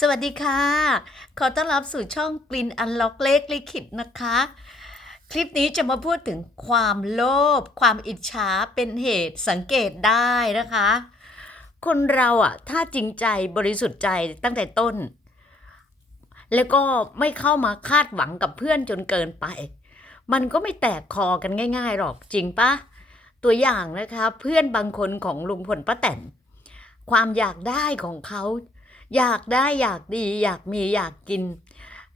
สวัสดีค่ะ ขอต้อนรับสู่ช่องกลิ่นอันล็อกเลขลิขิตนะคะ คลิปนี้จะมาพูดถึงความโลภความอิจฉาเป็นเหตุสังเกตได้นะคะ คนเราอะถ้าจริงใจบริสุทธิ์ใจตั้งแต่ต้น แล้วก็ไม่เข้ามาคาดหวังกับเพื่อนจนเกินไป มันก็ไม่แตกคอกันง่าย ๆหรอกจริงปะตัวอย่างนะคะ เพื่อนบางคนของลุงพลป้าแตนความอยากได้ของเขา อยากได้อยากดี อยากมีอยากกิน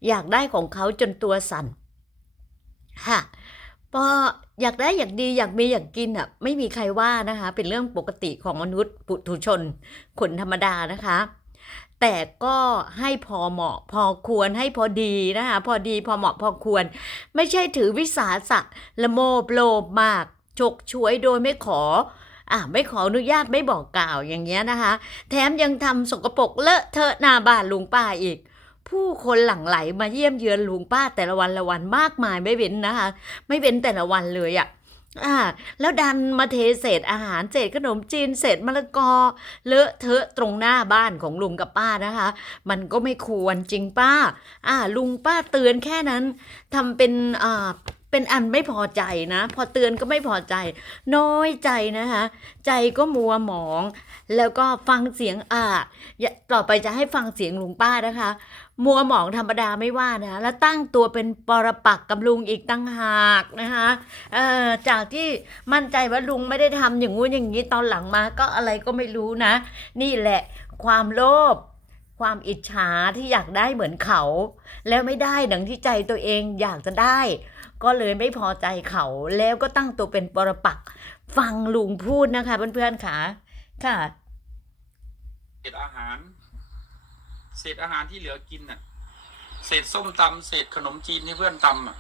อยากได้ของเขาจนตัวสั่นค่ะพออยากได้อยากดีอยากมีอยากกินอะไม่มีใครว่านะคะ เป็นเรื่องปกติของมนุษย์ปุถุชนคนธรรมดานะคะ แต่ก็ให้พอเหมาะพอควรให้พอดีนะคะ พอดีพอเหมาะพอควร ไม่ใช่ถือวิสาสะละโมบโลภมากฉกฉวยโดยไม่ขอ อะไม่ขออนุญาตไม่บอกกล่าวอย่างเงี้ยนะคะ แถมยังทำสกปรกเลอะเทอะหน้าบ้านลุงป้าอีก ผู้คนหลั่งไหลมาเยี่ยมเยือนลุงป้าแต่ละวันละวันมากมายไม่เว้นนะคะ ไม่เว้นแต่ละวันเลยอะ่ะอ่าแล้วดันมาเทเศษอาหารเศษขนมจีนเศษมะละกอ เลอะเทอะตรงหน้าบ้านของลุงกับป้านะคะ มันก็ไม่ควรจริงป้า อ่า ลุงป้าเตือนแค่นั้นทำเป็นอ่า เป็นอันไม่พอใจนะ พอเตือนก็ไม่พอใจ น้อยใจนะคะ ใจก็มัวหมอง แล้วก็ฟังเสียงอ่าต่อไปจะให้ฟังเสียงลุงป้านะคะ มัวหมองธรรมดาไม่ว่านะ แล้วตั้งตัวเป็นปรปักกับลุงอีกตั้งหากนะคะเอ่อจากที่มั่นใจว่าลุงไม่ได้ทำอย่างงู้นอย่างนี้ตอนหลังมาก็อะไรก็ไม่รู้นะ นี่แหละความโลภ ความอิจฉาที่อยากได้เหมือนเขา แล้วไม่ได้ดังที่ใจตัวเองอยากจะได้ ก็เลยไม่พอใจเขาแล้วก็ตั้งตัวเป็นปรปักฟังลุงพูดนะคะเพื่อนๆค่ะค่ะเศษอาหาร เศษอาหารที่เหลือกินน่ะ เศษส้มตำเศษขนมจีนที่เพื่อนตำอะ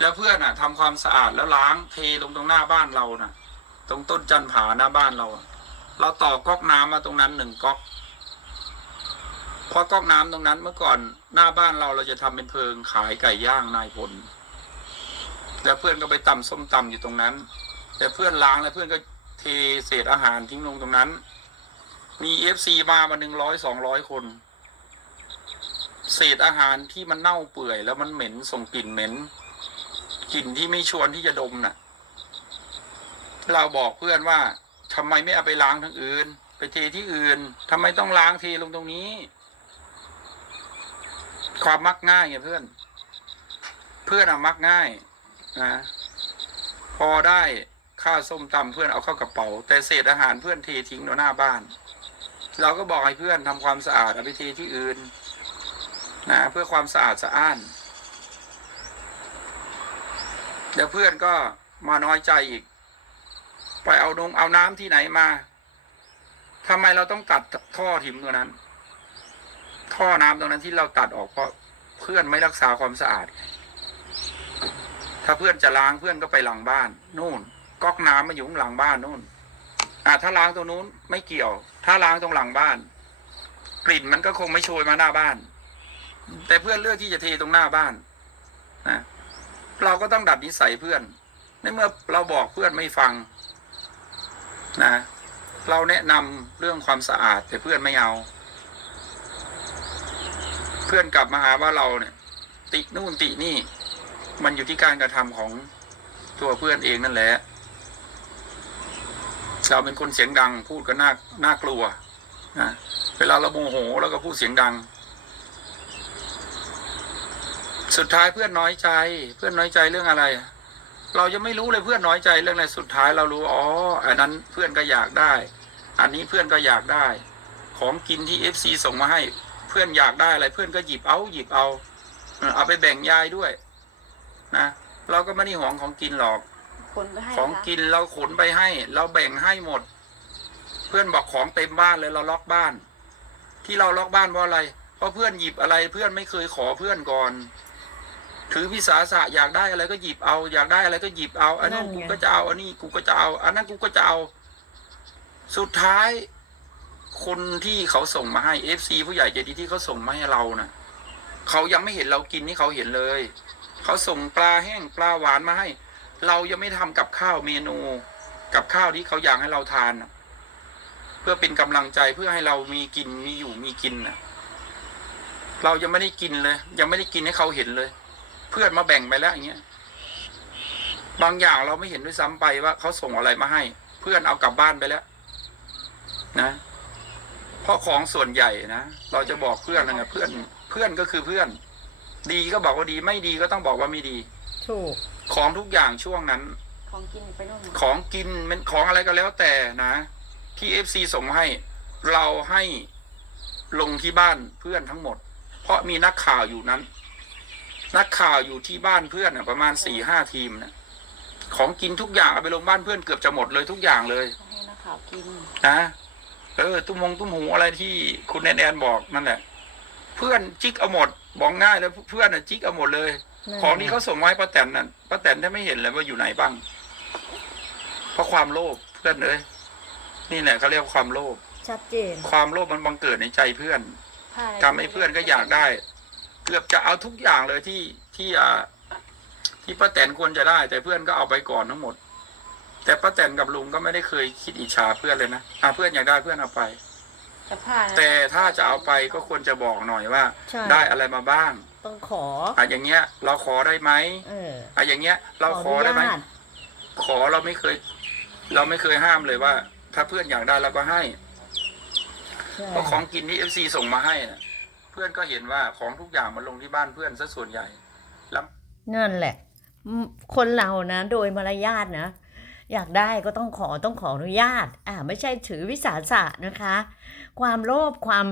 แล้วเพื่อนอะทำความสะอาดแล้วล้างเทลงตรงหน้าบ้านเราน่ะ ตรงต้นจันผาหน้าบ้านเรา เราต่อก๊อกน้ำมาตรงนั้นหนึ่งก๊อก เพราะก๊อกน้ำตรงนั้นเมื่อก่อนหน้าบ้านเราเราจะทำเป็นเพิงขายไก่ย่างนายพลแล้วเพื่อนก็ไปตำส้มตำอยู่ตรงนั้น แต่เพื่อนล้างแล้วเพื่อนก็เทเศษอาหารทิ้งลงตรงนั้น มีเอฟซีมามาหนึ่งร้อยสองร้อยคน เศษอาหารที่มันเน่าเปื่อย แล้วมันเหม็นส่งกลิ่นเหม็นกลิ่นที่ไม่ชวนที่จะดมน่ะ เราบอกเพื่อนว่าทำไมไม่เอาไปล้างทางอื่น ไปเทที่อื่นทำไมต้องล้างเทลงตรงนี้ ความมักง่ายไงเพื่อน เพื่อนอะมักง่ายนะพอได้ค่าส้มตำเพื่อนเอาเข้ากระเป๋า แต่เศษอาหารเพื่อนเททิ้งหน้าบ้าน เราก็บอกให้เพื่อนทำความสะอาดเอาไปเทที่อื่นนะเพื่อความสะอาดสะอ้านเดี๋ยวเพื่อนก็มาน้อยใจอีก ไปเอานงเอาน้ำที่ไหนมาทำไมเราต้องตัดท่อถิ่มตัวนั้น ท่อน้ำตรงนั้นที่เราตัดออกเพราะเพื่อนไม่รักษาความสะอาด ถ้าเพื่อนจะล้างเพื่อนก็ไปหลังบ้านนู่นก๊อกน้ำมาอยู่หลังบ้านนู่น อ่าถ้าล้างตรงนู้นไม่เกี่ยว ถ้าล้างตรงหลังบ้าน กลิ่นมันก็คงไม่โชยมาหน้าบ้าน แต่เพื่อนเลือกที่จะเทตรงหน้าบ้านนะเราก็ต้องดัดนิสัยเพื่อน ในเมื่อเราบอกเพื่อนไม่ฟัง นะ เราแนะนำเรื่องความสะอาดแต่เพื่อนไม่เอา เพื่อนกลับมาหาว่าเราเนี่ย ตินู่นตินี่ มันอยู่ที่การกระทำของตัวเพื่อนเองนั่นแหละเราเป็นคนเสียงดัง พูดก็น่าน่ากลัวนะเวลาเราโมโหแล้วก็พูดเสียงดัง สุดท้ายเพื่อนน้อยใจ เพื่อนน้อยใจเรื่องอะไร เรายังไม่รู้เลยเพื่อนน้อยใจเรื่องอะไรสุดท้ายเรารู้อ๋ออันนั้นเพื่อนก็อยากได้ อันนี้เพื่อนก็อยากได้ ของกินที่เอฟซีส่งมาให้ เพื่อนอยากได้อะไรเพื่อนก็หยิบเอาหยิบเอาเออเอาไปแบ่งยายด้วยนะเราก็ไม่ได้หวงของกินหรอกคนก็ให้ของกินเราขนไปให้ เราแบ่งให้หมด เพื่อนบอกของเต็มบ้านเลยเราล็อกบ้าน ที่เราล็อกบ้านเพราะอะไร เพราะเพื่อนหยิบอะไรเพื่อนไม่เคยขอเพื่อนก่อนถือพิสาสะอยากได้อะไรก็หยิบเอา อยากได้อะไรก็หยิบเอา อันนั้นกูก็จะเอา อันนี้กูก็จะเอา อันนั้นกูก็จะเอา สุดท้าย คนที่เขาส่งมาให้เอฟซีผู้ใหญ่ใจดีที่เขาส่งมาให้เรานะ่ะเขายังไม่เห็นเรากินนี่เขาเห็นเลย เขาส่งปลาแห้งปลาหวานมาให้ เรายังไม่ทำกับข้าวเมนู กับข้าวที่เขาอยากให้เราทานนะเพื่อเป็นกำลังใจเพื่อให้เรามีกินมีอยู่มีกินน่ะเรายังไม่ได้กินเลย ยังไม่ได้กินให้เขาเห็นเลย เพื่อนมาแบ่งไปแล้วอย่างเงี้ยบางอย่างเราไม่เห็นด้วยซ้ำไปว่าเขาส่งอะไรมาให้ เพื่อนเอากลับบ้านไปแล้ว นะ ราะของส่วนใหญ่นะเราจะบอกเพื่อนนะไงเพื่อนเพื่อนก็คือเพื่อน ดีก็บอกว่าดีไม่ดีก็ต้องบอกว่าไม่ดี ถูก ของทุกอย่างช่วงนั้น ของกินไปนู่นของกินมันของอะไรก็แล้วแต่นะที่เอฟซีส่งมาให้ เราให้ลงที่บ้านเพื่อนทั้งหมด เพราะมีนักข่าวอยู่นั้น นักข่าวอยู่ที่บ้านเพื่อนน่ะประมาณสี่ห้าทีมนะของกินทุกอย่างเอาไปลงบ้านเพื่อนเกือบจะหมดเลยทุกอย่างเลยให้นักข่าวกินนะ เออ ตุ้มมงตุ้มหูอะไรที่คุณแอนแอนบอกนั่นแหละ เพื่อนจิกเอาหมดบอกง่ายแล้วเพื่อนน่ะจิกเอาหมดเลย ของที่เขาส่งมาให้ป้าแตนนั่นป้าแตนแทบไม่เห็นเลยว่าอยู่ไหนบ้าง เพราะความโลภเพื่อนเลยนี่แหละเขาเรียกว่าความโลภชัดเจน ความโลภมันบังเกิดในใจเพื่อนผ้าะไรทำให้เพื่อนก็อยากได้ เกือบจะเอาทุกอย่างเลยที่ที่อ่าที่ป้าแตนควรจะได้ แต่เพื่อนก็เอาไปก่อนทั้งหมด แต่ป้าแตนกับลุงก็ไม่ได้เคยคิดอิจฉาเพื่อนเลยนะอะเพื่อนอยากได้เพื่อนเอาไปแต่ผ้านะแต่ถ้าจะเอาไปก็ควรจะบอกหน่อยว่า ใช่ ได้อะไรมาบ้างต้องขอ อะอย่างเงี้ย เราขอได้ไหมเอออะอย่างเงี้ย เราขอได้ไหม นุญาตขอเราไม่เคย เราไม่เคยห้ามเลยว่า ถ้าเพื่อนอยากได้เราก็ให้ ใช่เพราะของกินที่เอฟซีส่งมาให้นะเพื่อนก็เห็นว่าของทุกอย่างมันลงที่บ้านเพื่อนซะส่วนใหญ่แล้วนั่นแหละอืมคนเรานะ โดยมารยาทนะ อยากได้ก็ต้องขอต้องขออนุญาตอ่าไม่ใช่ถือวิสาสะนะคะ ความโลภความ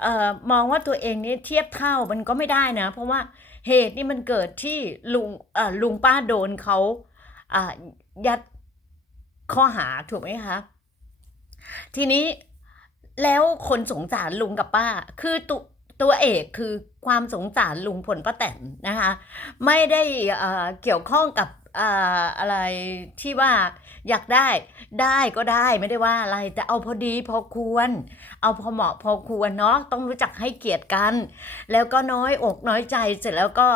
เอ่อมองว่าตัวเองนี่เทียบเท่ามันก็ไม่ได้นะ เพราะว่าเหตุนี่มันเกิดที่ลุงเอ่อลุงป้าโดนเขาอ่ายัดข้อหาถูกไหมคะทีนี้แล้วคนสงสารลุงกับป้า คือตัวตัวเอกคือความสงสารลุงพลป้าแตนนะคะ ไม่ได้เอ่อเกี่ยวข้องกับ อะไรที่ว่าอยากได้ได้ก็ได้ไม่ได้ว่าอะไรแต่เอาพอดีพอควร เอาพอเหมาะพอควรเนาะต้องรู้จักให้เกียรติกัน แล้วก็น้อยอกน้อยใจเสร็จแล้วก็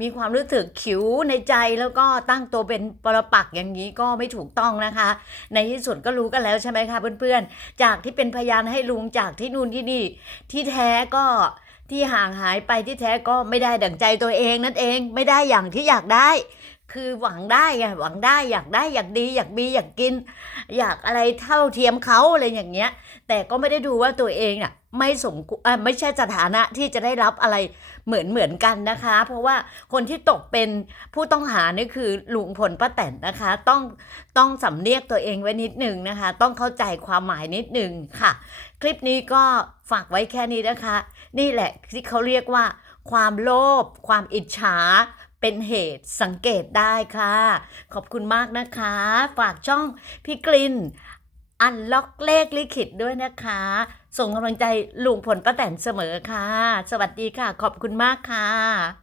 มีความรู้สึกขิวในใจแล้วก็ตั้งตัวเป็นปรปักอย่างนี้ก็ไม่ถูกต้องนะคะ ในที่สุดก็รู้กันแล้วใช่ไหมคะเพื่อนๆ จากที่เป็นพยานให้ลุงจากที่นู่นที่นี่ ที่แท้ก็ที่ห่างหายไปที่แท้ก็ไม่ได้ดั่งใจตัวเองนั่นเองไม่ได้อย่างที่อยากได้ คือหวังได้ไงหวังได้อยากได้อยากดีอยากมีอยากกิน อยากอะไรเท่าเทียมเขาอะไรอย่างเงี้ย แต่ก็ไม่ได้ดูว่าตัวเองอะไม่สมอ่ไม่ใช่สถานะที่จะได้รับอะไรเหมือนเหมือนกันนะคะ เพราะว่าคนที่ตกเป็นผู้ต้องหานี่คือลุงพลป้าแตนนะคะ ต้องต้องสำเนียกตัวเองไว้นิดหนึ่งนะคะ ต้องเข้าใจความหมายนิดหนึ่งค่ะ คลิปนี้ก็ฝากไว้แค่นี้นะคะ นี่แหละที่เขาเรียกว่า ความโลภความอิจฉา เป็นเหตุสังเกตได้ค่ะ ขอบคุณมากนะคะ ฝากช่องพี่กลินอันล็อกเลขลิขิตด้วยนะคะ ส่งกำลังใจลุงผลป้าแตนเสมอค่ะ สวัสดีค่ะ ขอบคุณมากค่ะ